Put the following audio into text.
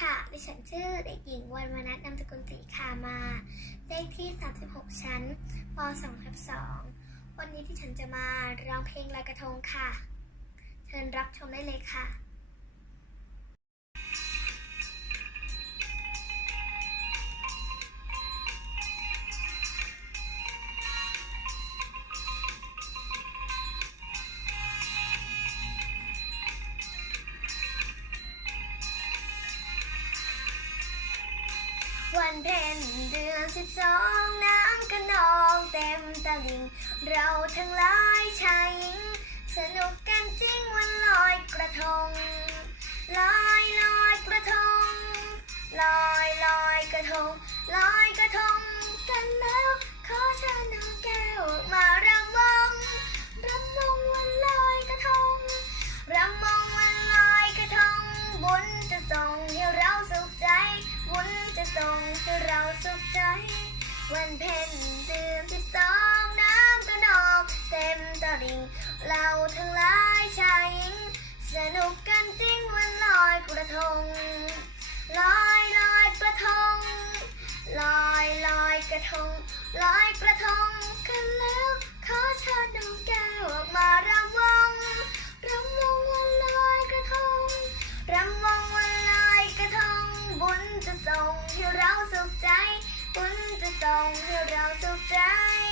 ค่ะ ดิฉันชื่อเด็กหญิงวันวนัทนามสกุลติคามา เลขที่ 36 ชั้นป .2 ทับ2วันนี้ที่ฉันจะมาร้องเพลงลอยกระทงค่ะ เชิญรับชมได้เลยค่ะ วันเพ็ญเดือนสิบสองน้ำกระนองเต็มตลิ่ง เราทั้งหลายชายหญิง สนุกกันจริงวันลอยกระทง ลอยลอยกระทง ลอยลอยกระทง ลอยกระทงกันแล้ว ขอเชิญน้องแก้วมารำวงรำวงวันลอยกระทงรำวงวันลอยกระทงบุญจะส่งให้ ส่งให้เราสุขใจ วันเพ็ญเดือนที่สองน้ำกระนองเต็มตลิ่ง เราทั้งหลายชายหญิง สนุกกันจริงวันลอยกระทง down, he'll down so fine.